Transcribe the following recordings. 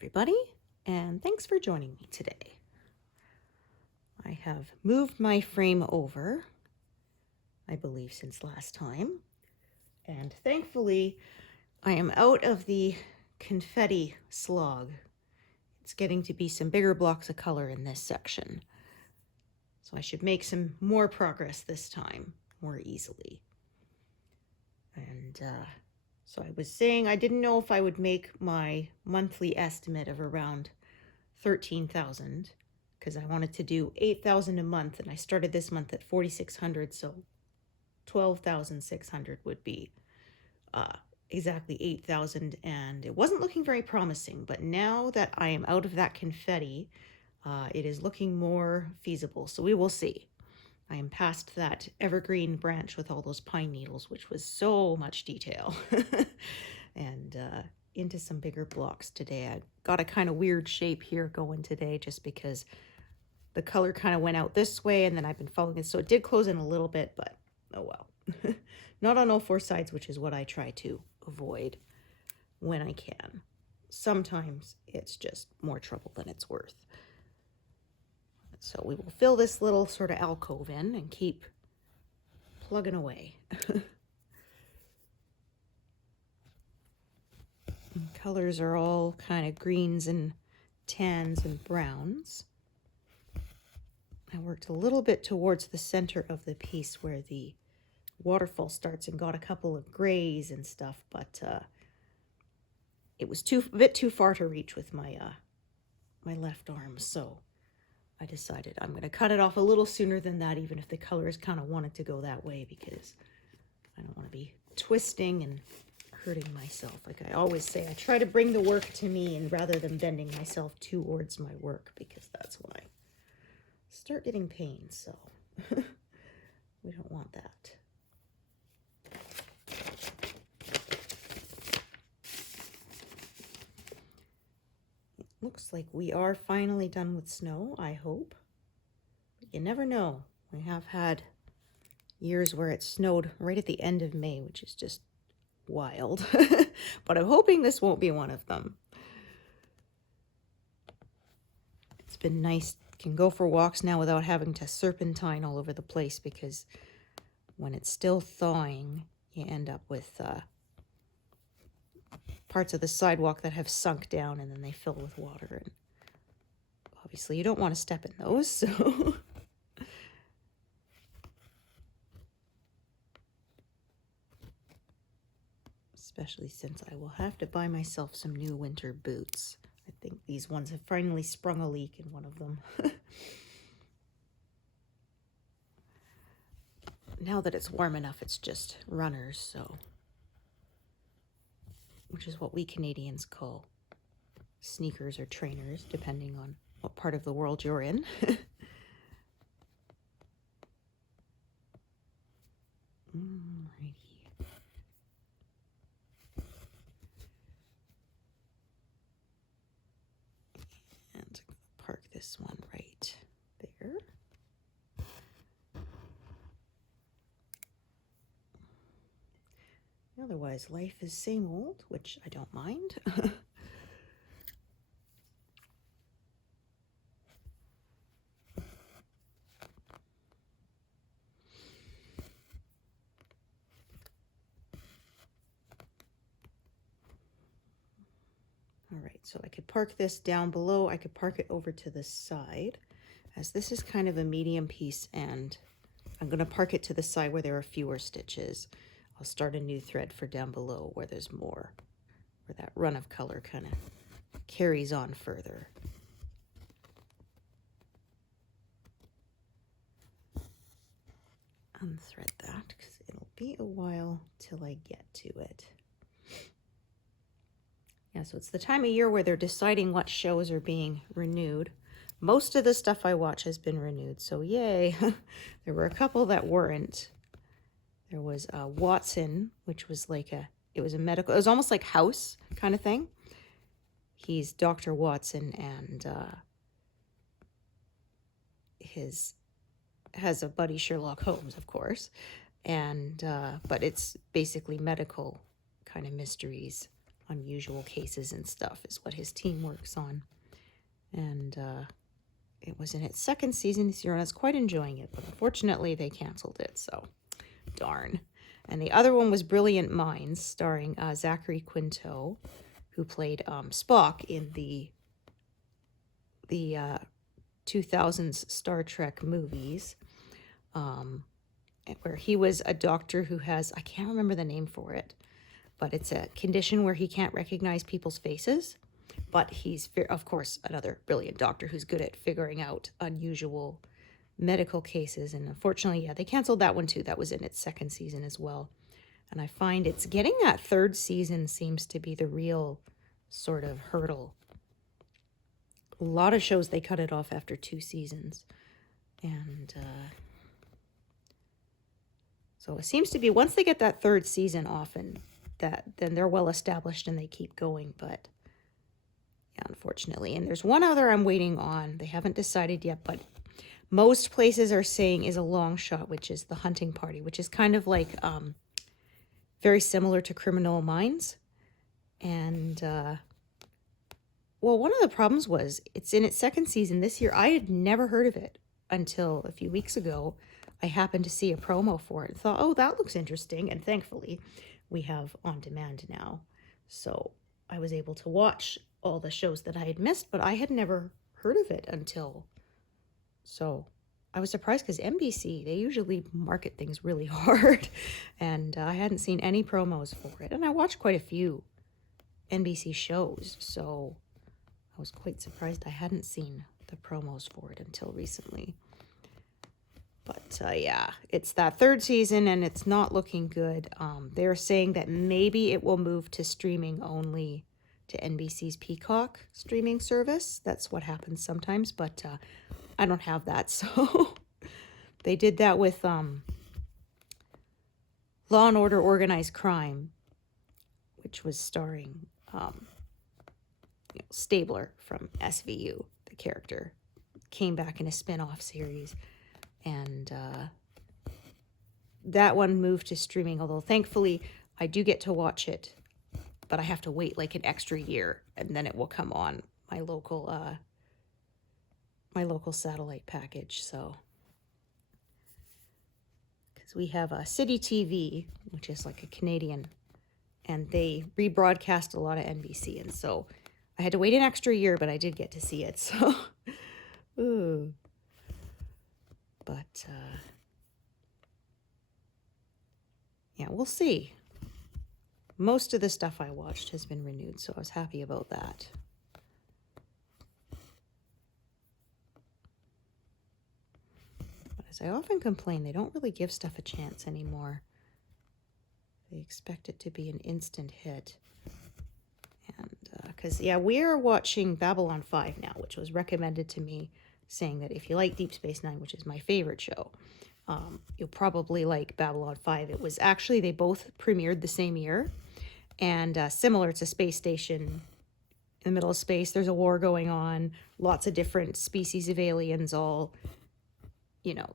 everybody, and thanks for joining me today. I have moved my frame over, I believe, since last time, and thankfully I am out of the confetti slog. It's getting to be some bigger blocks of color in this section, so I should make some more progress this time, more easily. And so I was saying I didn't know if I would make my monthly estimate of around 13,000 because I wanted to do 8,000 a month, and I started this month at 4,600, so 12,600 would be exactly 8,000, and it wasn't looking very promising. But now that I am out of that confetti, it is looking more feasible, so we will see. I am past that evergreen branch with all those pine needles, which was so much detail, and into some bigger blocks today. I got a kind of weird shape here going today just because the color kind of went out this way, and then I've been following it, so it did close in a little bit, but oh well. Not on all four sides, which is what I try to avoid when I can. Sometimes it's just more trouble than it's worth. So we will fill this little sort of alcove in and keep plugging away. Colors are all kind of greens and tans and browns. I worked a little bit towards the center of the piece where the waterfall starts and got a couple of grays and stuff, but it was a bit too far to reach with my my left arm, so I decided I'm going to cut it off a little sooner than that, even if the colors kind of wanted to go that way, because I don't want to be twisting and hurting myself. Like I always say, I try to bring the work to me and rather than bending myself towards my work, because that's when I start getting pain, so we don't want that. Looks like we are finally done with snow, I hope. But you never know. We have had years where it snowed right at the end of May, which is just wild. But I'm hoping this won't be one of them. It's been nice. Can go for walks now without having to serpentine all over the place, because when it's still thawing, you end up with parts of the sidewalk that have sunk down and then they fill with water, and obviously you don't want to step in those, so especially since I will have to buy myself some new winter boots. I think these ones have finally sprung a leak in one of them. Now that it's warm enough, it's just runners, so, which is what we Canadians call sneakers or trainers, depending on what part of the world you're in. Alrighty. And park this one right there. Otherwise, life is same old, which I don't mind. All right, so I could park this down below. I could park it over to the side, as this is kind of a medium piece, and I'm going to park it to the side where there are fewer stitches. I'll start a new thread for down below where there's more, where that run of color kind of carries on further. Unthread that because it'll be a while till I get to it. Yeah, so it's the time of year where they're deciding what shows are being renewed. Most of the stuff I watch has been renewed, so yay. There were a couple that weren't. There was Watson, which was like it was a medical, it was almost like House kind of thing. He's Dr. Watson, and has a buddy Sherlock Holmes, of course, and but it's basically medical kind of mysteries. unusual cases and stuff is what his team works on. And it was in its second season this year, and I was quite enjoying it, but unfortunately they canceled it, so darn. And the other one was Brilliant Minds, starring Zachary Quinto, who played Spock in the 2000s Star Trek movies, where he was a doctor who has, I can't remember the name for it, but it's a condition where he can't recognize people's faces. But he's, of course, another brilliant doctor who's good at figuring out unusual medical cases. And unfortunately, yeah, they canceled that one too. That was in its second season as well. And I find it's getting that third season seems to be the real sort of hurdle. A lot of shows, they cut it off after 2 seasons. And so it seems to be once they get that third season often, then they're well established and they keep going. But yeah, unfortunately. And there's one other I'm waiting on. They haven't decided yet, but most places are saying is a long shot, which is The Hunting Party, which is kind of like very similar to Criminal Minds. And well, one of the problems was it's in its second season this year. I had never heard of it until a few weeks ago. I happened to see a promo for it and thought, oh, that looks interesting. And thankfully, we have on demand now. So I was able to watch all the shows that I had missed, but I had never heard of it until. So I was surprised because NBC, they usually market things really hard. And I hadn't seen any promos for it. And I watched quite a few NBC shows. So I was quite surprised I hadn't seen the promos for it until recently. But yeah, it's that third season and it's not looking good. They're saying that maybe it will move to streaming only to NBC's Peacock streaming service. That's what happens sometimes, but I don't have that. So they did that with Law and Order Organized Crime, which was starring Stabler from SVU, the character. Came back in a spin-off series. And that one moved to streaming, although thankfully I do get to watch it, but I have to wait like an extra year, and then it will come on my local satellite package. So, because we have a City TV, which is like a Canadian, and they rebroadcast a lot of NBC, and so I had to wait an extra year, but I did get to see it. So, ooh. But, yeah, we'll see. Most of the stuff I watched has been renewed, so I was happy about that. But as I often complain, they don't really give stuff a chance anymore. They expect it to be an instant hit. And, because, yeah, we're watching Babylon 5 now, which was recommended to me, saying that if you like Deep Space Nine, which is my favorite show, you'll probably like Babylon 5. It was actually, they both premiered the same year, and similar to Space Station in the middle of space. There's a war going on, lots of different species of aliens, all,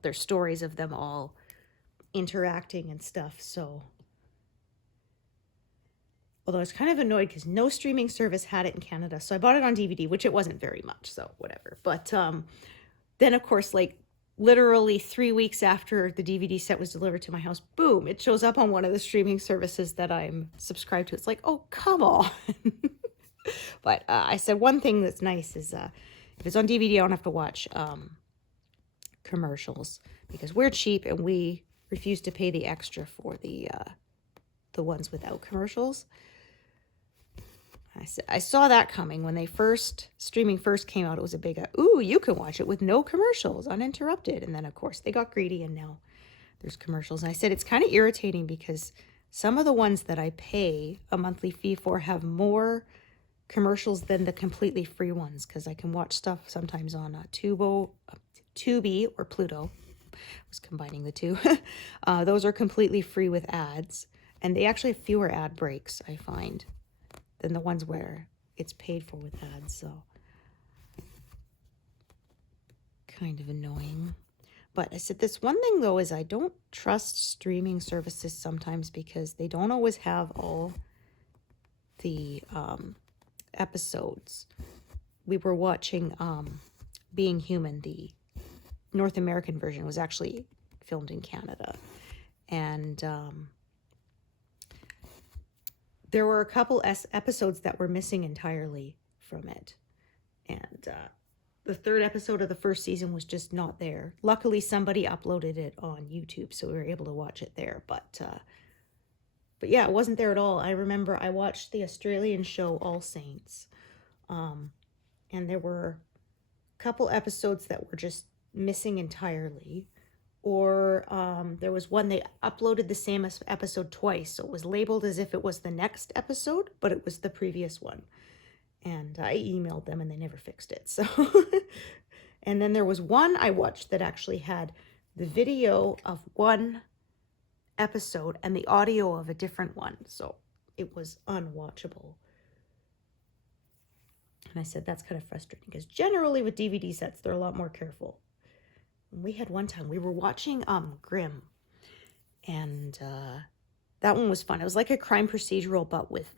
there's stories of them all interacting and stuff. So, although I was kind of annoyed because no streaming service had it in Canada. So I bought it on DVD, which it wasn't very much, so whatever. But then, of course, like literally 3 weeks after the DVD set was delivered to my house, boom, it shows up on one of the streaming services that I'm subscribed to. It's like, oh, come on. But I said one thing that's nice is if it's on DVD, I don't have to watch commercials because we're cheap and we refuse to pay the extra for the ones without commercials. I saw that coming when streaming first came out. It was a big, ooh, you can watch it with no commercials, uninterrupted. And then, of course, they got greedy and now there's commercials. And I said, it's kind of irritating because some of the ones that I pay a monthly fee for have more commercials than the completely free ones because I can watch stuff sometimes on Tubi or Pluto. I was combining the two. Those are completely free with ads. And they actually have fewer ad breaks, I find, than the ones where it's paid for with ads, so kind of annoying. But I said this one thing, though, is I don't trust streaming services sometimes because they don't always have all the episodes. We were watching Being Human. The North American version was actually filmed in Canada. And there were a couple episodes that were missing entirely from it. And the third episode of the first season was just not there. Luckily, somebody uploaded it on YouTube, so we were able to watch it there. But yeah, it wasn't there at all. I remember I watched the Australian show All Saints, and there were a couple episodes that were just missing entirely. Or there was one, they uploaded the same episode twice, so it was labeled as if it was the next episode, but it was the previous one. And I emailed them and they never fixed it. So, and then there was one I watched that actually had the video of one episode and the audio of a different one. So it was unwatchable. And I said, that's kind of frustrating because generally with DVD sets, they're a lot more careful. We had one time, we were watching Grimm. And that one was fun. It was like a crime procedural, but with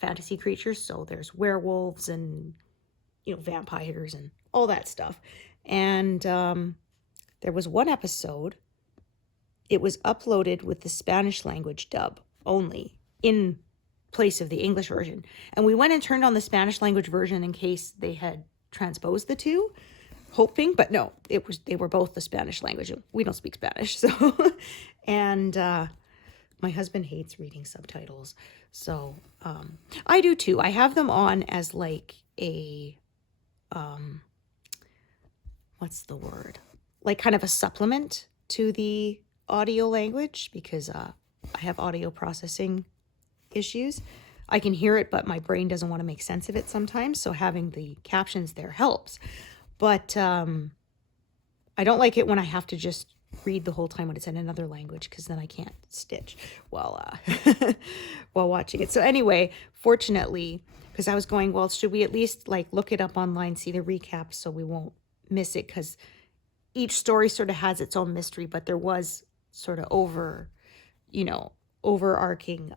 fantasy creatures. So there's werewolves and, vampires and all that stuff. And there was one episode, it was uploaded with the Spanish language dub only in place of the English version. And we went and turned on the Spanish language version in case they had transposed the two, hoping, but no, they were both the Spanish language. We don't speak Spanish. So, and my husband hates reading subtitles. So, I do too. I have them on as like a, what's the word? Like kind of a supplement to the audio language because I have audio processing issues. I can hear it, but my brain doesn't want to make sense of it sometimes. So having the captions there helps. But I don't like it when I have to just read the whole time when it's in another language because then I can't stitch while watching it. So anyway, fortunately, because I was going, well, should we at least like look it up online, see the recap so we won't miss it? Because each story sort of has its own mystery, but there was sort of overarching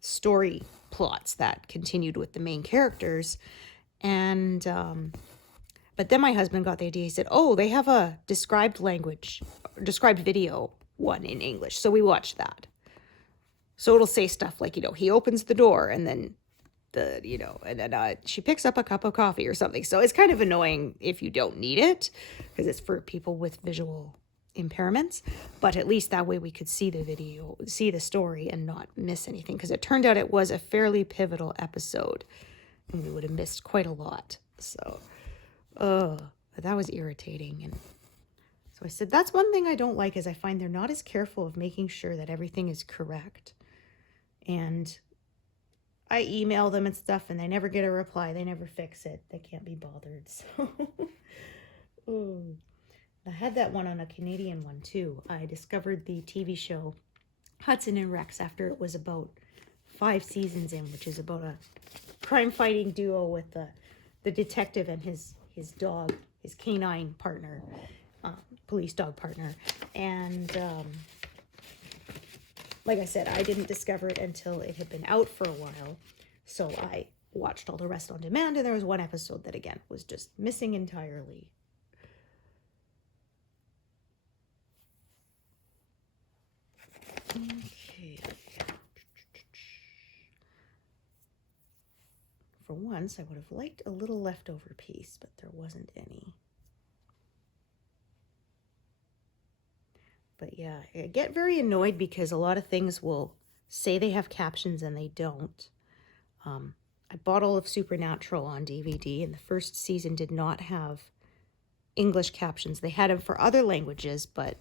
story plots that continued with the main characters. And but then my husband got the idea. He said, oh, they have a described video one in English. So we watched that. So it'll say stuff like, he opens the door and then she picks up a cup of coffee or something. So it's kind of annoying if you don't need it because it's for people with visual impairments. But at least that way we could see the video, see the story and not miss anything. Because it turned out it was a fairly pivotal episode. And we would have missed quite a lot. So, that was irritating. And so I said, that's one thing I don't like is I find they're not as careful of making sure that everything is correct. And I email them and stuff and they never get a reply. They never fix it. They can't be bothered. So, I had that one on a Canadian one too. I discovered the TV show Hudson and Rex after it was about 5 seasons in, which is about a crime-fighting duo with the detective and his dog, his canine partner, police dog partner. And like I said, I didn't discover it until it had been out for a while. So I watched all the rest on demand, and there was one episode that, again, was just missing entirely. Okay. For once, I would have liked a little leftover piece, but there wasn't any. But yeah, I get very annoyed because a lot of things will say they have captions and they don't. I bought all of Supernatural on DVD, and the first season did not have English captions. They had them for other languages, but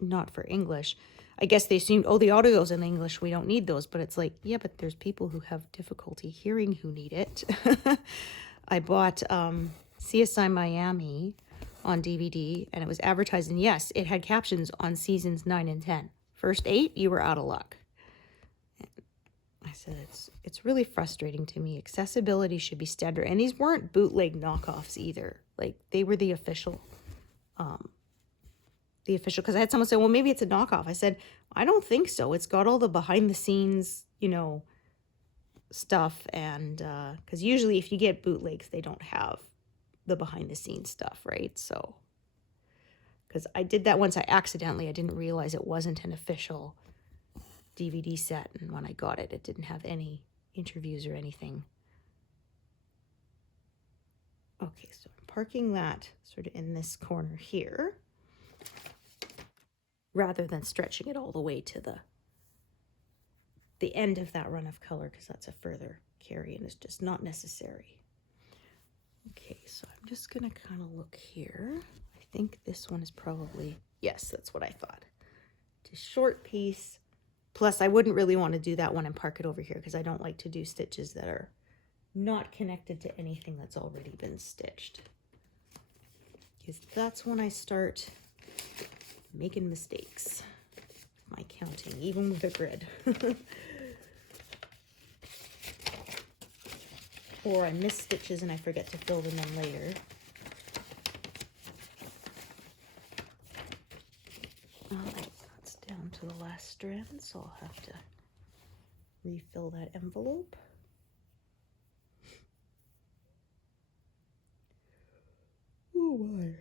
not for English. I guess they assumed, oh, the audio's in English, we don't need those. But it's like, yeah, but there's people who have difficulty hearing who need it. I bought CSI Miami on DVD, and it was advertised, and yes, it had captions on seasons 9 and 10. First 8, you were out of luck. And I said, it's really frustrating to me. Accessibility should be standard. And these weren't bootleg knockoffs either. Like, they were the official the official, because I had someone say, well, maybe it's a knockoff. I said, I don't think so. It's got all the behind the scenes, you know, stuff. And because usually if you get bootlegs, they don't have the behind the scenes stuff, right? So, because I did that once, I didn't realize it wasn't an official DVD set. And when I got it, it didn't have any interviews or anything. Okay, so I'm parking that sort of in this corner here, rather than stretching it all the way to the end of that run of color, because that's a further carry and it's just not necessary. Okay, so I'm just gonna kind of look here. I think this one is probably, yes, that's what I thought. It's a short piece, plus I wouldn't really want to do that one and park it over here because I don't like to do stitches that are not connected to anything that's already been stitched, because that's when I start making mistakes. My counting, even with a grid. Or I miss stitches and I forget to fill them in later. All right, that's down to the last strand, so I'll have to refill that envelope. Oh my.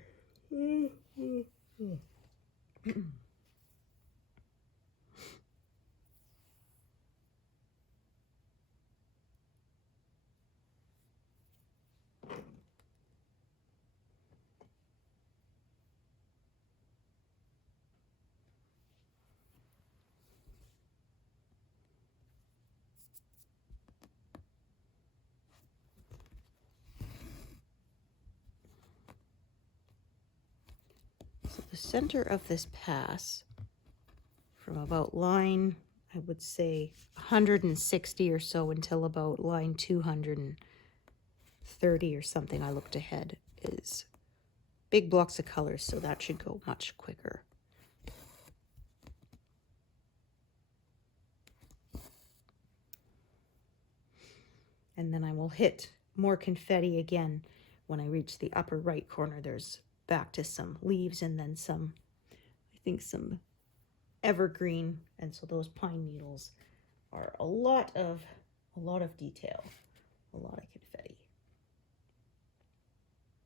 So the center of this pass, from about line, I would say 160 or so until about line 230 or something, I looked ahead, is big blocks of colors, so that should go much quicker. And then I will hit more confetti again when I reach the upper right corner. There's back to some leaves and then some, I think some evergreen, and so those pine needles are a lot of detail, a lot of confetti.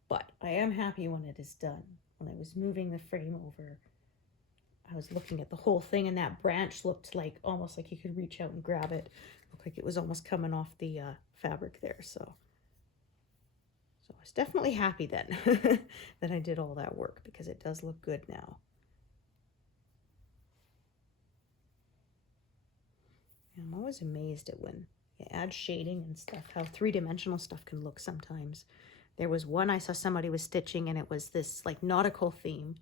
But I am happy when it is done. When I was moving the frame over, I was looking at the whole thing, and that branch looked like almost like you could reach out and grab it. Looked like it was almost coming off the fabric there. So I was definitely happy then that I did all that work, because it does look good now. I'm always amazed at when you add shading and stuff, how three-dimensional stuff can look sometimes. There was one I saw somebody was stitching, and it was this like nautical theme,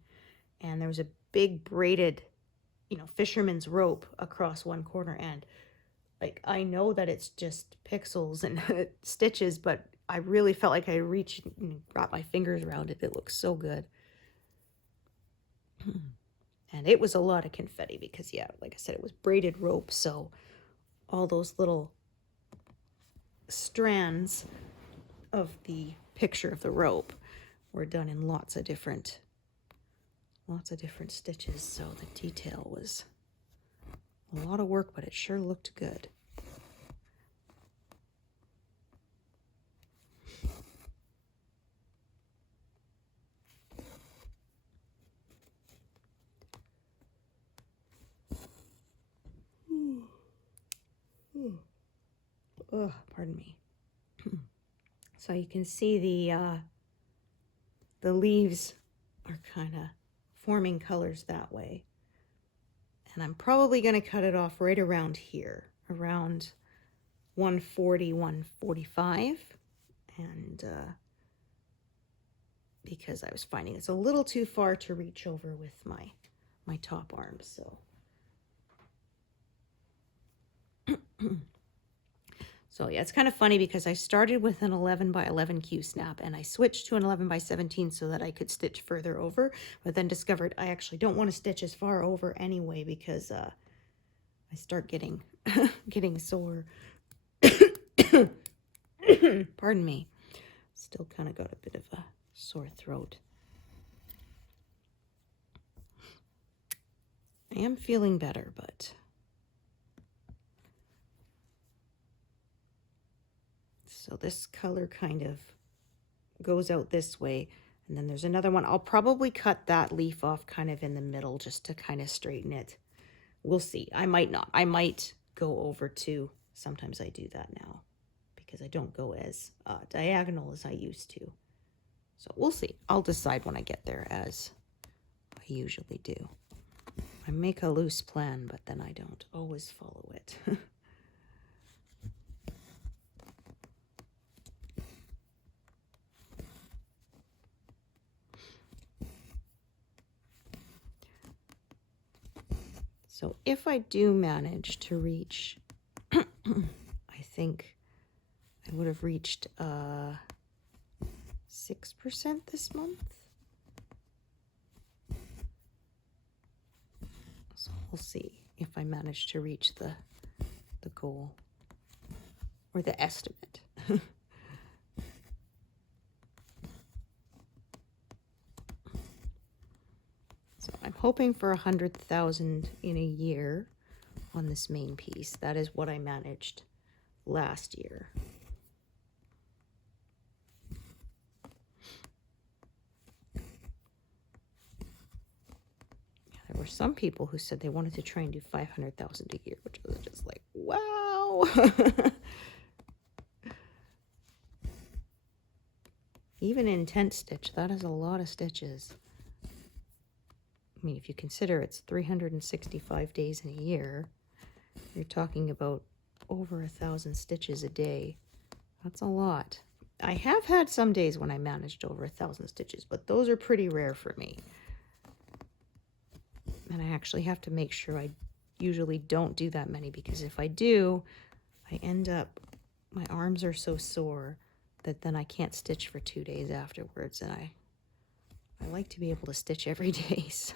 and there was a big braided, you know, fisherman's rope across one corner, and like, I know that it's just pixels and stitches, but I really felt like I reached and wrapped my fingers around it. It looks so good. And it was a lot of confetti because, yeah, like I said, it was braided rope, so all those little strands of the picture of the rope were done in lots of different stitches, so the detail was a lot of work, but it sure looked good. Oh, pardon me. So you can see the leaves are kind of forming colors that way. And I'm probably going to cut it off right around here, around 140, 145. And because I was finding it's a little too far to reach over with my top arm, so. So yeah, it's kind of funny because I started with an 11 by 11 Q snap and I switched to an 11 by 17 so that I could stitch further over, but then discovered I actually don't want to stitch as far over anyway because I start getting sore. Pardon me. Still kind of got a bit of a sore throat. I am feeling better, but so this color kind of goes out this way, and then there's another one. I'll probably cut that leaf off kind of in the middle just to kind of straighten it. We'll see. I might not. I might go over to, sometimes I do that now because I don't go as diagonal as I used to. So we'll see. I'll decide when I get there, as I usually do. I make a loose plan, but then I don't always follow it. So if I do manage to reach, I think I would have reached 6% this month. So we'll see if I manage to reach the goal or the estimate. So I'm hoping for 100,000 in a year on this main piece. That is what I managed last year. There were some people who said they wanted to try and do 500,000 a year, which was just like, wow. Even in tent stitch, that is a lot of stitches. I mean, if you consider it's 365 days in a year, you're talking about over 1,000 stitches a day. That's a lot. I have had some days when I managed over 1,000 stitches, but those are pretty rare for me. And I actually have to make sure I usually don't do that many, because if I do, I end up, my arms are so sore that then I can't stitch for 2 days afterwards. And I like to be able to stitch every day, so.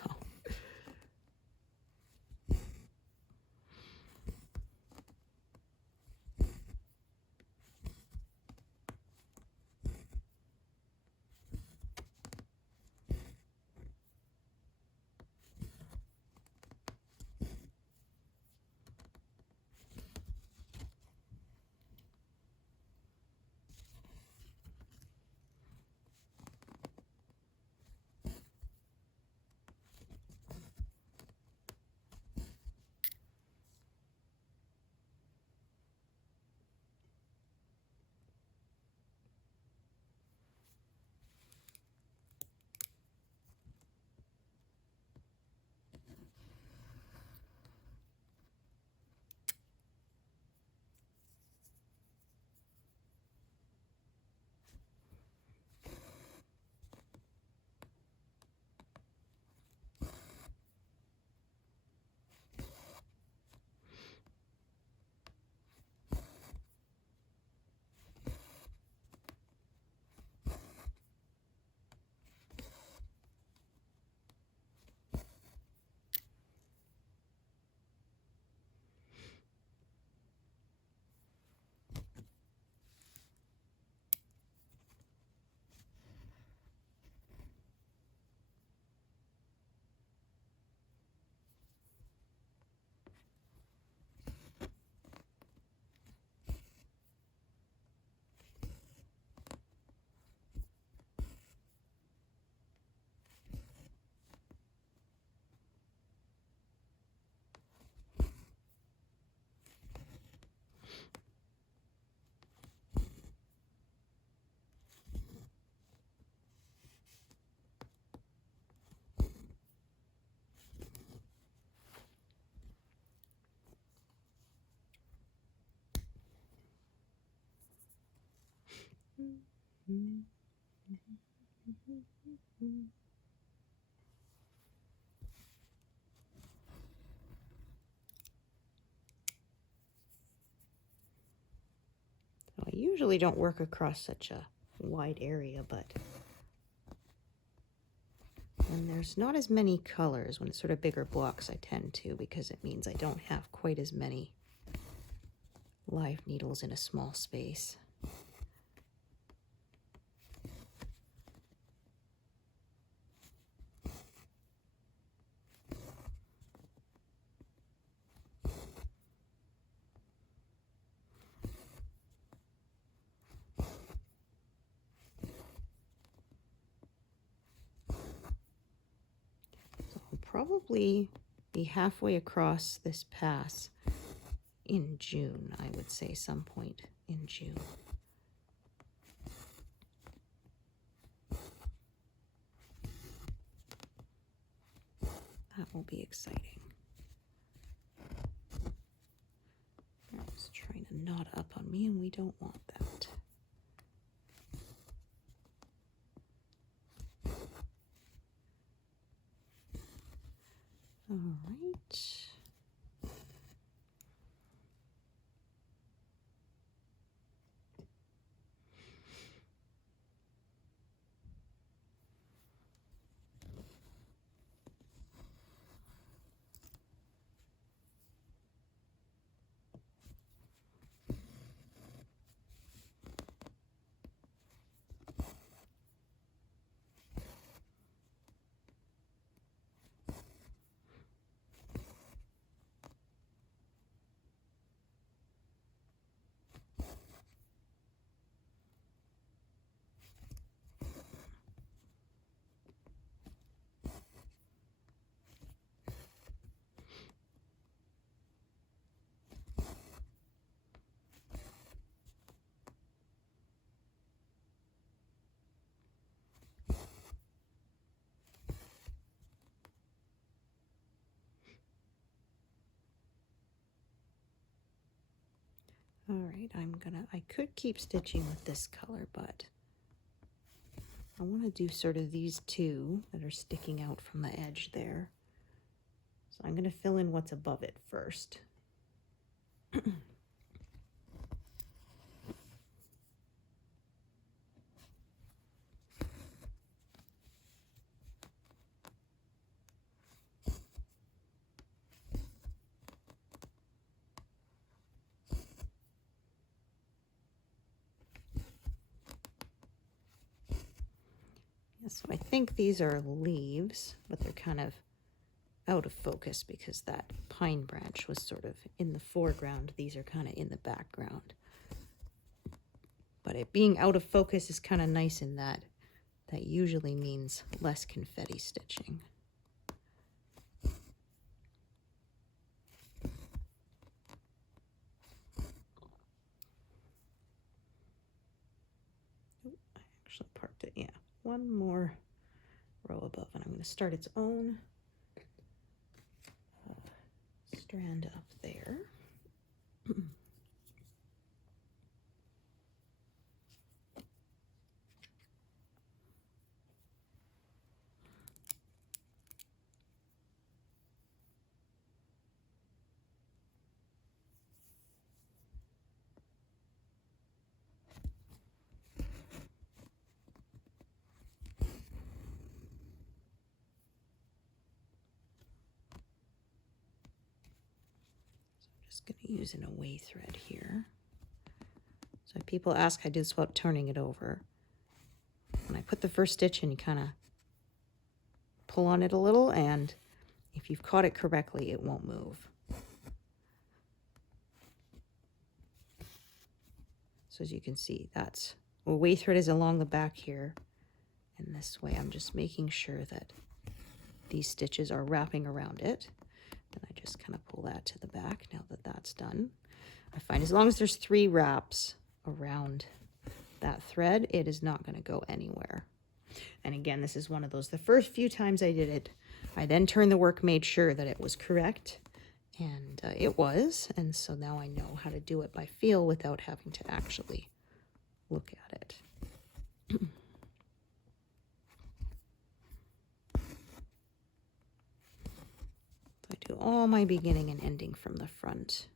I usually don't work across such a wide area, but when there's not as many colors, when it's sort of bigger blocks, I tend to, because it means I don't have quite as many live needles in a small space. probably be halfway across this pass in June, I would say, some point in June. That will be exciting. It's trying to knot up on me, and we don't want that. All right. All right, I could keep stitching with this color, but I want to do sort of these two that are sticking out from the edge there. So I'm going to fill in what's above it first. So I think these are leaves, but they're kind of out of focus because that pine branch was sort of in the foreground. These are kind of in the background. But it being out of focus is kind of nice in that that usually means less confetti stitching. Oh, I actually parked it, yeah. One more row above, and I'm going to start its own strand up there. Just going to use an away thread here. So people ask, I do this without turning it over. When I put the first stitch in, you kind of pull on it a little, and if you've caught it correctly, it won't move. So as you can see, that's away thread is along the back here, and this way I'm just making sure that these stitches are wrapping around it. And I just kind of pull that to the back now that that's done. I find as long as there's 3 wraps around that thread, it is not going to go anywhere. And again, this is one of those, the first few times I did it, I then turned the work, made sure that it was correct, and it was. And so now I know how to do it by feel without having to actually look at it. I do all my beginning and ending from the front.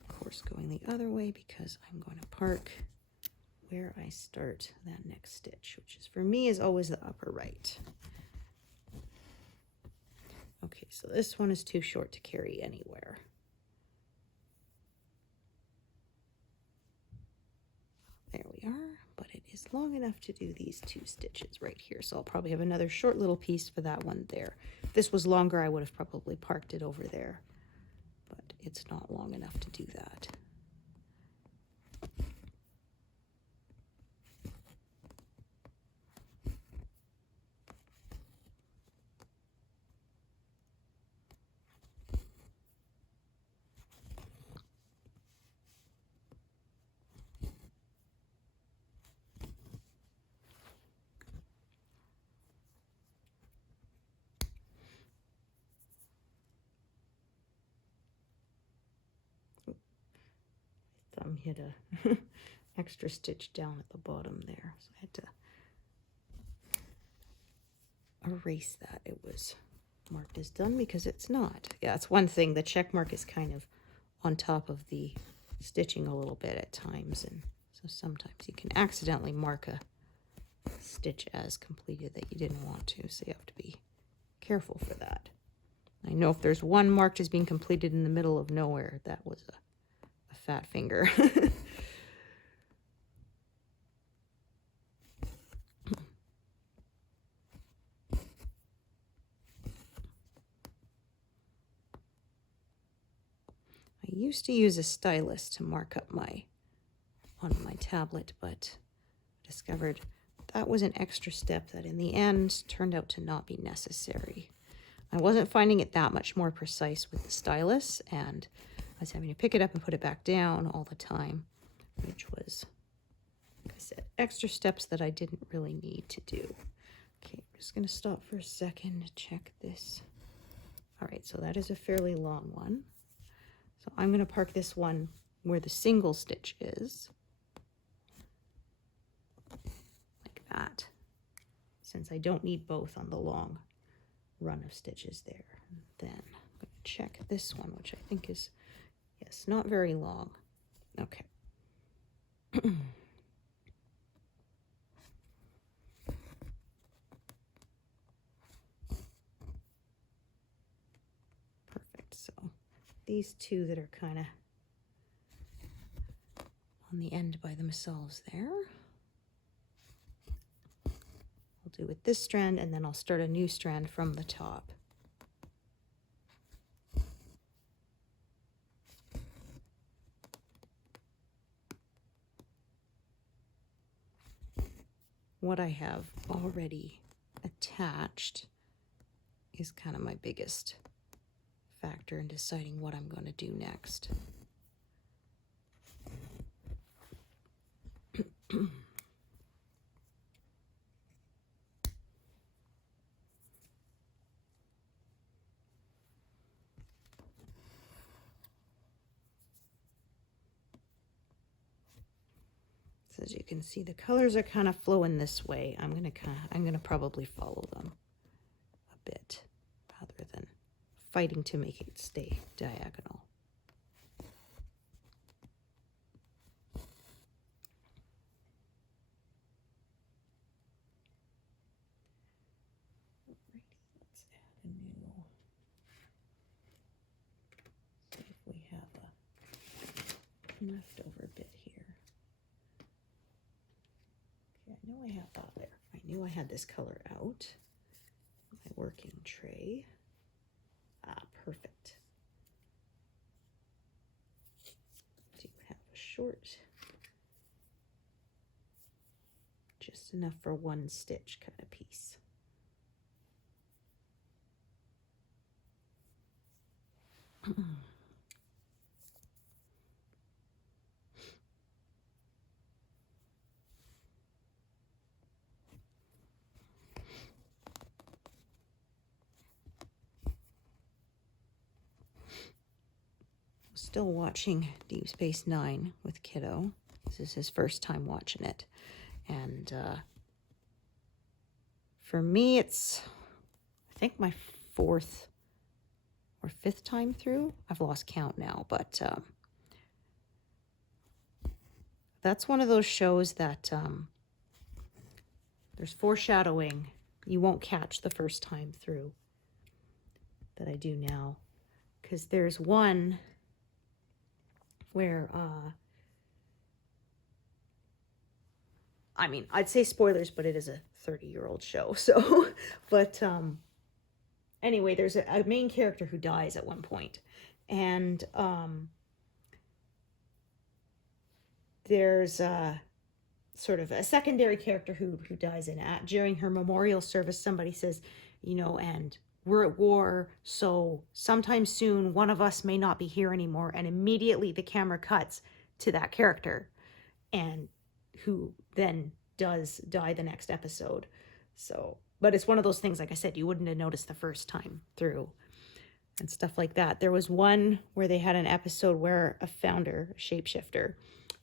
Of course, going the other way because I'm going to park where I start that next stitch, which is for me is always the upper right. Okay, so this one is too short to carry anywhere. There we are. But it is long enough to do these 2 stitches right here. So I'll probably have another short little piece for that one there. If this was longer, I would have probably parked it over there, but it's not long enough to do that. bottom hit a extra stitch down at the bottom there. So I had to erase that. It was marked as done because it's not. Yeah, it's one thing. The check mark is kind of on top of the stitching a little bit at times, and so sometimes you can accidentally mark a stitch as completed that you didn't want to, so you have to be careful for that. I know if there's one marked as being completed in the middle of nowhere, that was a fat finger. I used to use a stylus to mark up on my tablet, but discovered that was an extra step that in the end turned out to not be necessary. I wasn't finding it that much more precise with the stylus, and I was having to pick it up and put it back down all the time, which was, like I said, extra steps that I didn't really need to do. Okay, I'm just going to stop for a second to check this. All right, so that is a fairly long one. So I'm going to park this one where the single stitch is, like that, since I don't need both on the long run of stitches there. And then I'm going to check this one, which I think is, yes, not very long. Okay. Perfect. So these two that are kind of on the end by themselves there, I'll do with this strand, and then I'll start a new strand from the top. What I have already attached is kind of my biggest factor in deciding what I'm going to do next. So as you can see, the colors are kind of flowing this way. I'm gonna probably follow them a bit rather than fighting to make it stay diagonal. Let's add a new, see if we have a leftover bit here. Okay, I know I have that there. I knew I had this color out. My working tray. Ah, perfect. Do have a short, just enough for one stitch kind of piece. Still watching Deep Space Nine with kiddo. This is his first time watching it. And for me, it's, I think, my fourth or fifth time through. I've lost count now, but that's one of those shows that there's foreshadowing you won't catch the first time through that I do now. Because there's one where, I mean, I'd say spoilers, but it is a 30-year-old show, so, but anyway, there's a main character who dies at one point, and there's sort of a secondary character who dies, and during her memorial service, somebody says, you know, and we're at war, so sometime soon one of us may not be here anymore, and immediately the camera cuts to that character, and who then does die the next episode. So, but it's one of those things, like I said, you wouldn't have noticed the first time through and stuff like that. There was one where they had an episode where a founder, a shapeshifter,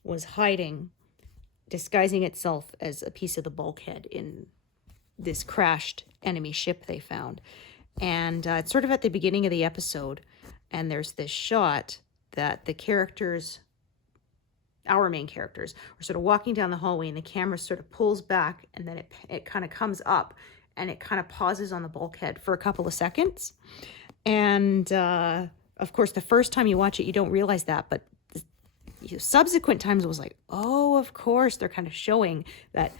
was hiding, disguising itself as a piece of the bulkhead in this crashed enemy ship they found. And it's sort of at the beginning of the episode, and there's this shot that the characters, our main characters, are sort of walking down the hallway, and the camera sort of pulls back, and then it kind of comes up, and it kind of pauses on the bulkhead for a couple of seconds. And of course, the first time you watch it, you don't realize that, but subsequent times it was like, oh, of course, they're kind of showing that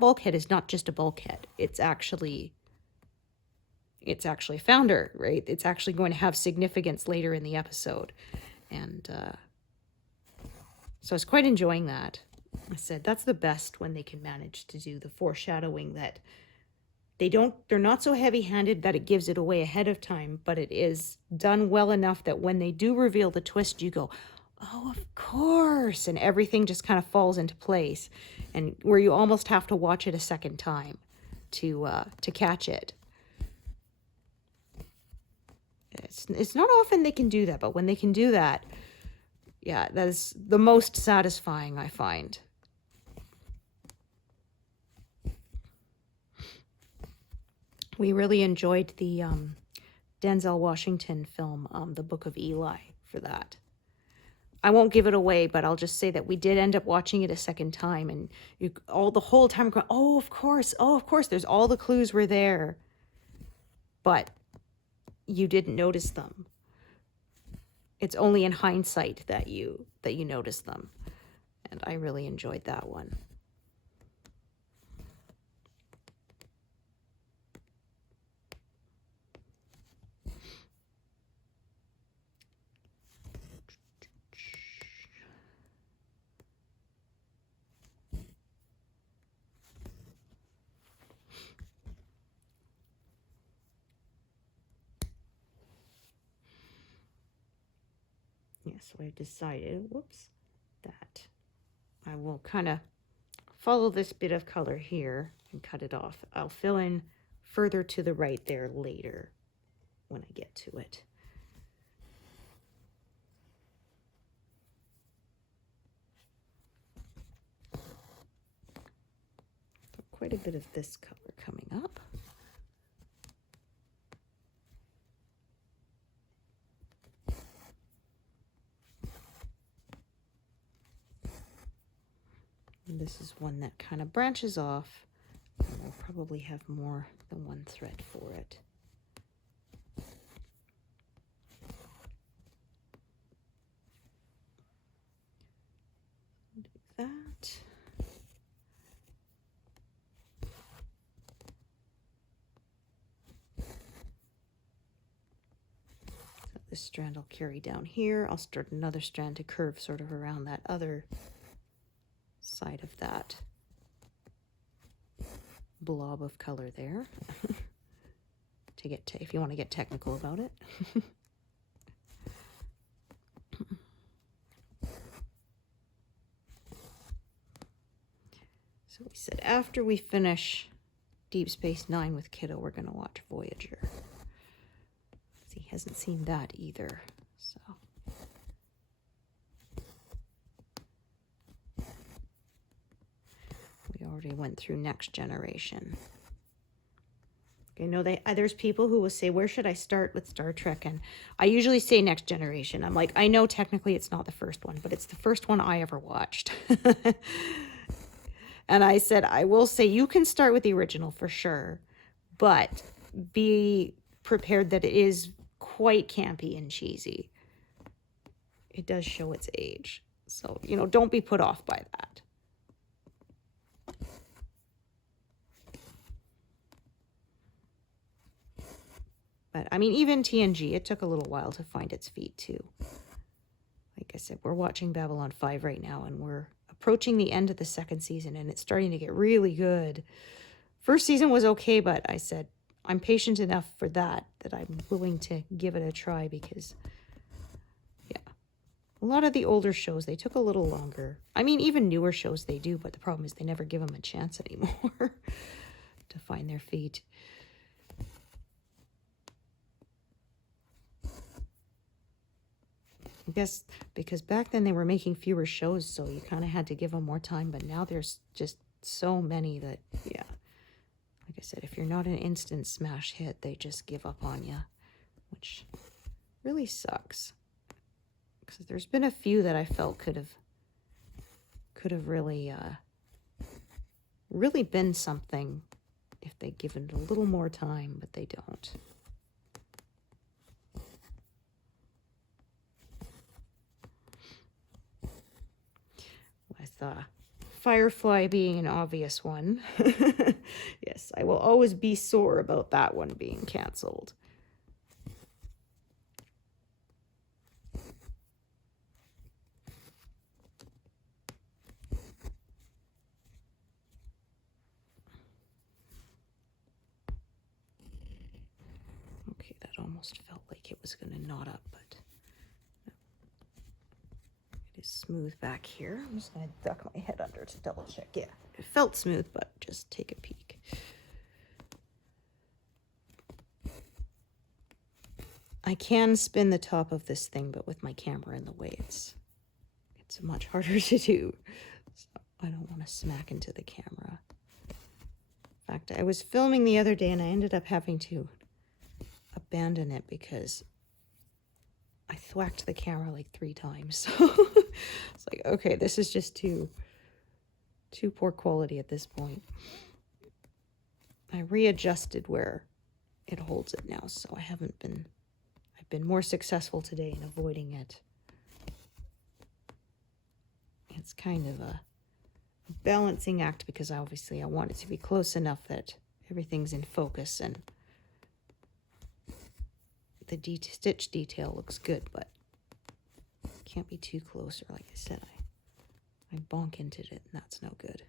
bulkhead is not just a bulkhead. It's actually a founder, right? It's actually going to have significance later in the episode. And so I was quite enjoying that. I said that's the best when they can manage to do the foreshadowing, that they're not so heavy-handed that it gives it away ahead of time, but it is done well enough that when they do reveal the twist, you go, oh, of course, and everything just kind of falls into place, and where you almost have to watch it a second time to catch it. It's not often they can do that, but when they can do that, yeah, that is the most satisfying, I find. We really enjoyed the Denzel Washington film, The Book of Eli, for that. I won't give it away, but I'll just say that we did end up watching it a second time, and the whole time going, oh, of course, there's all the clues were there, but you didn't notice them. It's only in hindsight that you notice them, and I really enjoyed that one. So I've decided, that I will kind of follow this bit of color here and cut it off. I'll fill in further to the right there later when I get to it. So quite a bit of this color coming up. This is one that kind of branches off, and we'll probably have more than one thread for it. Do that. So this strand I'll carry down here. I'll start another strand to curve sort of around that other side of that blob of color there to get to, if you want to get technical about it. So we said after we finish Deep Space Nine with Kiddo, we're going to watch Voyager. He hasn't seen that either, so. We already went through Next Generation. You know, there's people who will say, where should I start with Star Trek? And I usually say Next Generation. I'm like, I know technically it's not the first one, but it's the first one I ever watched. And I said, I will say you can start with the original for sure, but be prepared that it is quite campy and cheesy. It does show its age. So, you know, don't be put off by that. But, I mean, even TNG, it took a little while to find its feet, too. Like I said, we're watching Babylon 5 right now, and we're approaching the end of the second season, and it's starting to get really good. First season was okay, but I said, I'm patient enough for that I'm willing to give it a try because, yeah. A lot of the older shows, they took a little longer. I mean, even newer shows they do, but the problem is they never give them a chance anymore to find their feet. I guess because back then they were making fewer shows, so you kind of had to give them more time, but now there's just so many that, yeah. Like I said, if you're not an instant smash hit, they just give up on you, which really sucks. Because there's been a few that I felt could have really, really been something if they'd given it a little more time, but they don't. With Firefly being an obvious one. Yes, I will always be sore about that one being canceled. Okay, that almost felt like it was going to knot up, but no. It is smooth back here. I'm just going to duck my head under to double check. Yeah, it felt smooth, but just take a peek. I can spin the top of this thing, but with my camera in the way, it's much harder to do. So I don't want to smack into the camera. In fact, I was filming the other day and I ended up having to abandon it because I thwacked the camera like 3 times. So it's like, okay, this is just too poor quality at this point. I readjusted where it holds it now, so I've been more successful today in avoiding it. It's kind of a balancing act because obviously I want it to be close enough that everything's in focus and the stitch detail looks good, but can't be too close, or like I said, I bonk into it and that's no good.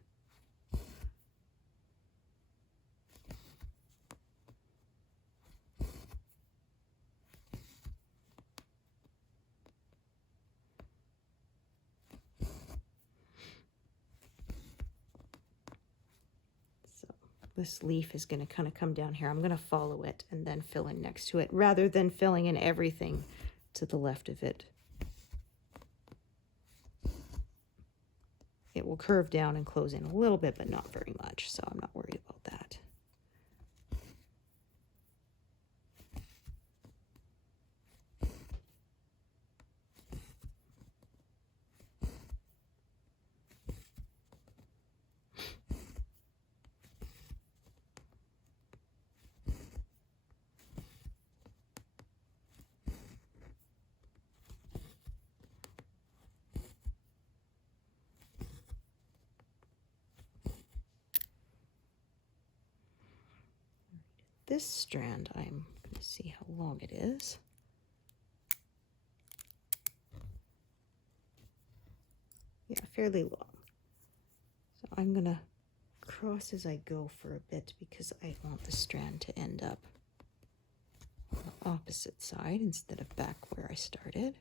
This leaf is going to kind of come down here. I'm going to follow it and then fill in next to it rather than filling in everything to the left of it. It will curve down and close in a little bit, but not very much, so I'm not worried about that. This strand, I'm going to see how long it is. Yeah, fairly long. So I'm going to cross as I go for a bit because I want the strand to end up on the opposite side instead of back where I started.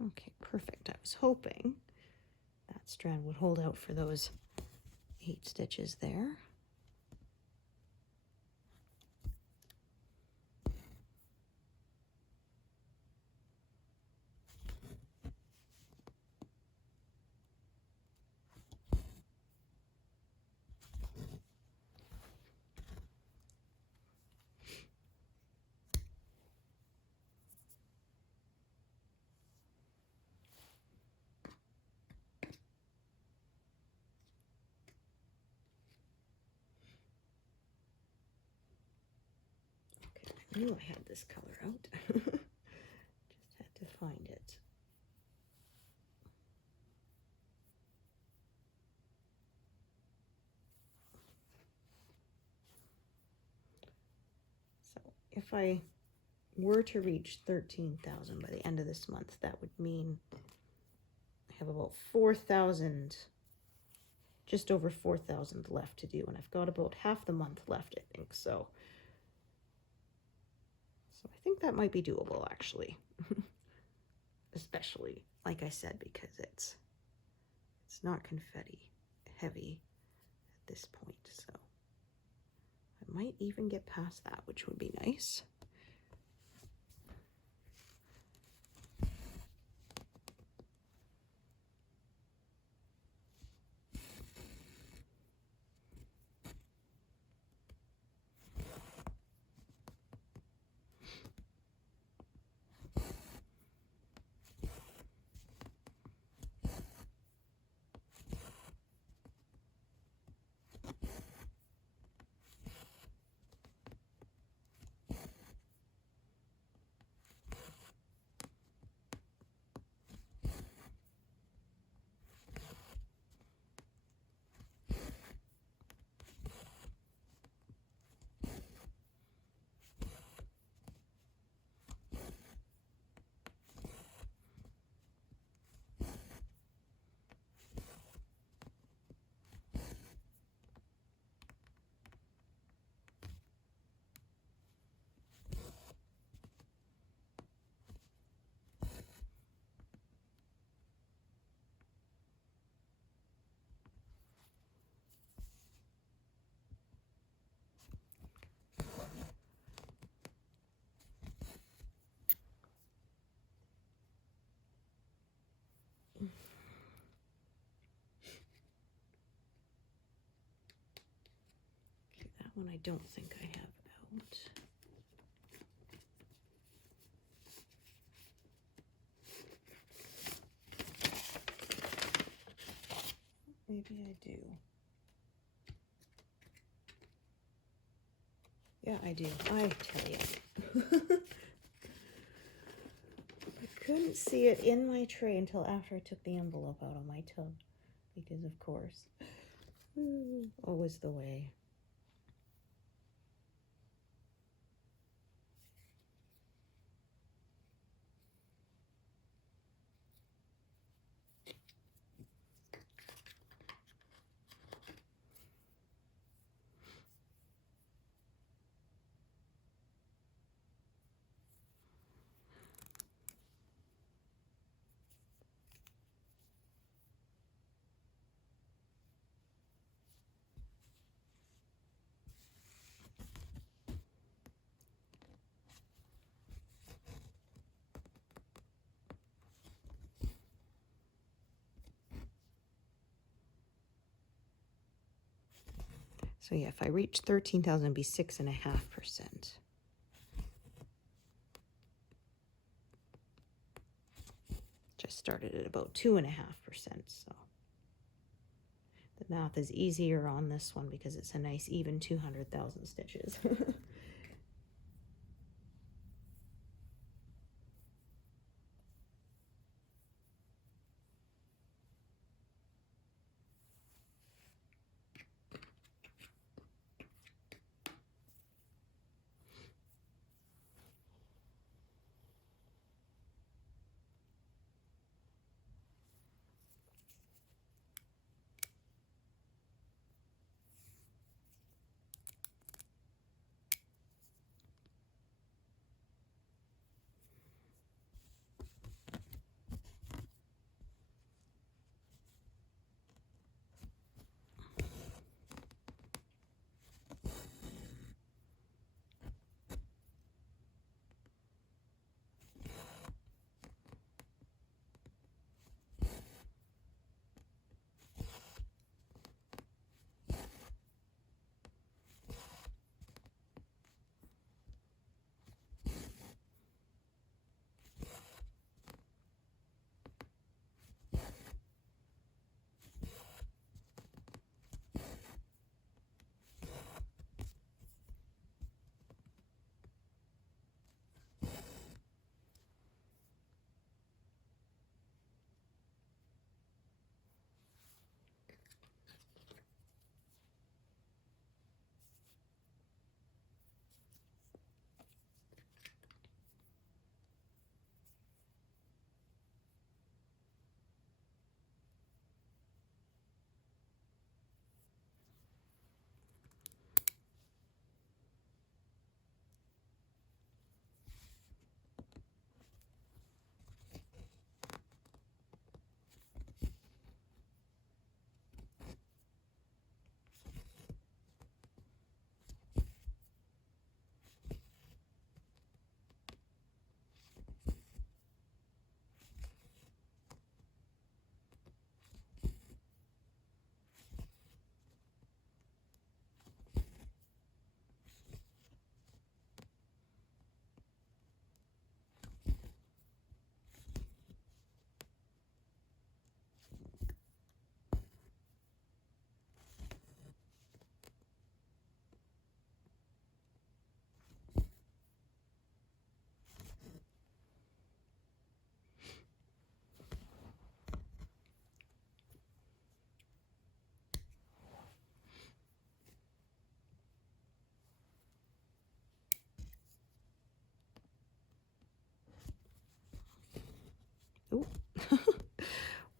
Okay, perfect. I was hoping that strand would hold out for those 8 stitches there. I knew I had this color out. Just had to find it. So if I were to reach 13,000 by the end of this month, that would mean I have about 4,000, just over 4,000 left to do, and I've got about half the month left, I think. So I think that might be doable, actually. Especially, like I said, because it's not confetti heavy at this point, so I might even get past that, which would be nice. One I don't think I have out. Maybe I do. Yeah, I do. I tell you. I couldn't see it in my tray until after I took the envelope out of my tub. Because, of course, always the way. So yeah, if I reach 13,000, it'd be 6.5%. Just started at about 2.5%. So the math is easier on this one because it's a nice even 200,000 stitches.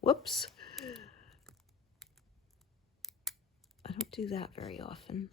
Whoops. I don't do that very often.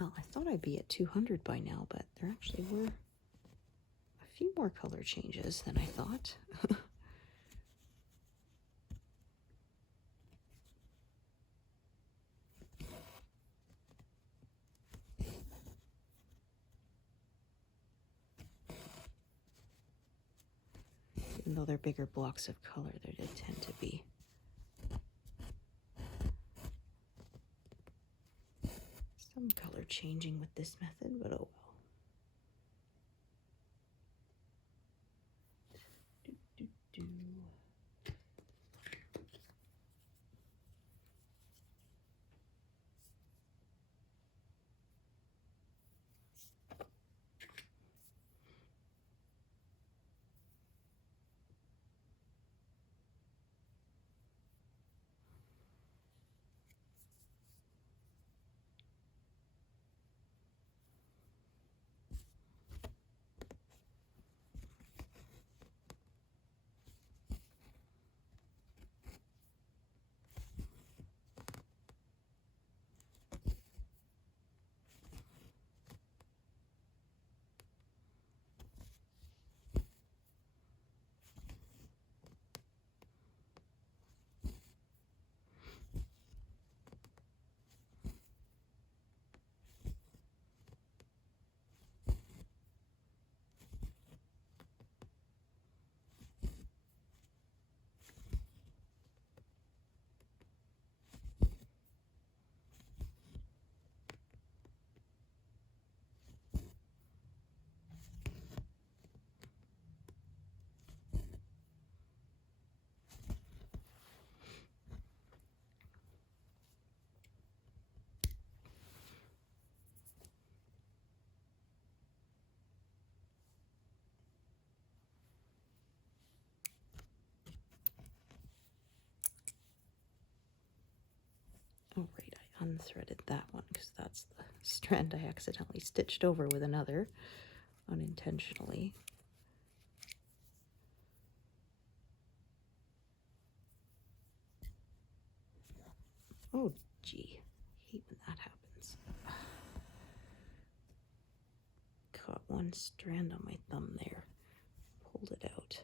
Well, I thought I'd be at 200 by now, but there actually were a few more color changes than I thought. Even though they're bigger blocks of color, there did tend to be some color changing with this method, but oh well. Do, do, do. Oh, right, I unthreaded that one because that's the strand I accidentally stitched over with another unintentionally. Oh, gee, I hate when that happens. Caught one strand on my thumb there, pulled it out.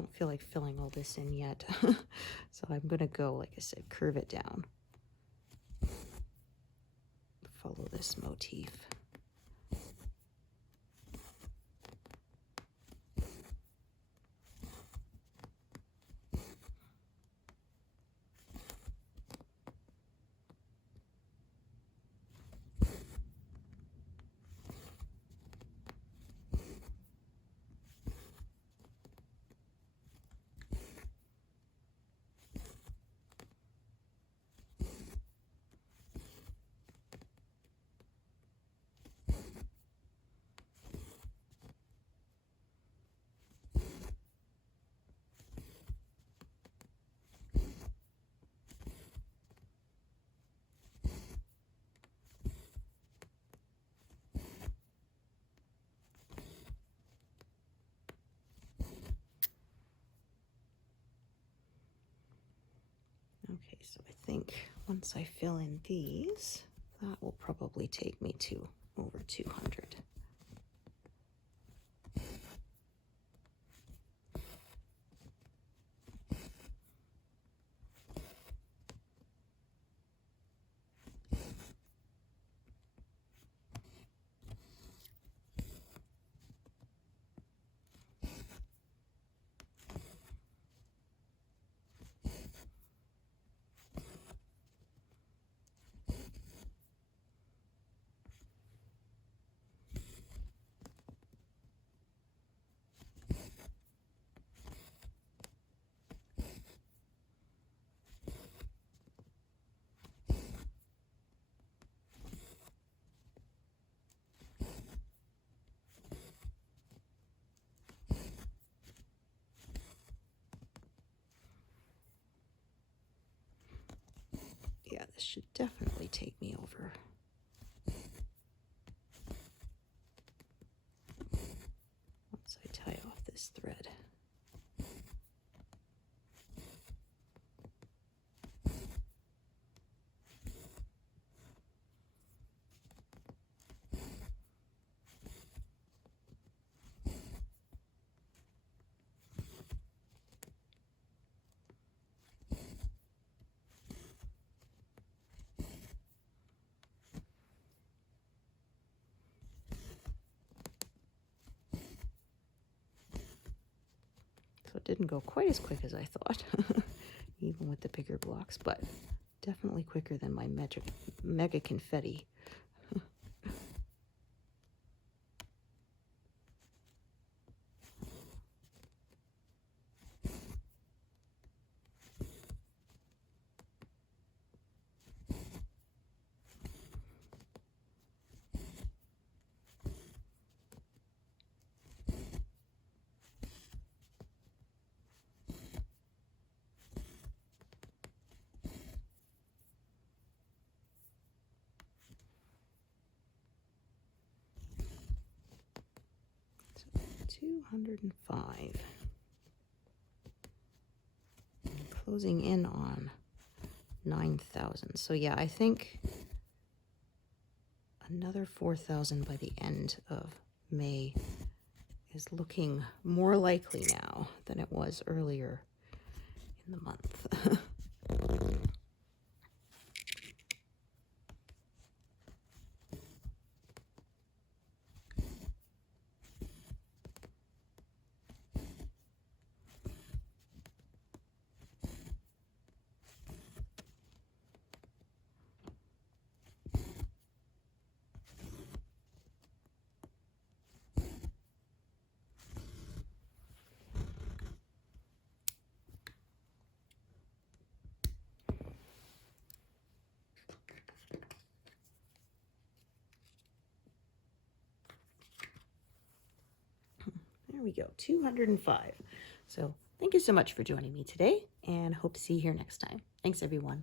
don't feel like filling all this in yet. So I'm going to go, like I said, curve it down. Follow this motif. Okay, so I think once I fill in these, that will probably take me to over 200. Yeah, this should definitely take me over. Once I tie off this thread. So it didn't go quite as quick as I thought, even with the bigger blocks, but definitely quicker than my mega confetti. So 205. Closing in on 9,000. So yeah, I think another 4,000 by the end of May is looking more likely now than it was earlier in the month. There we go, 205. So thank you so much for joining me today, and hope to see you here next time. Thanks, everyone.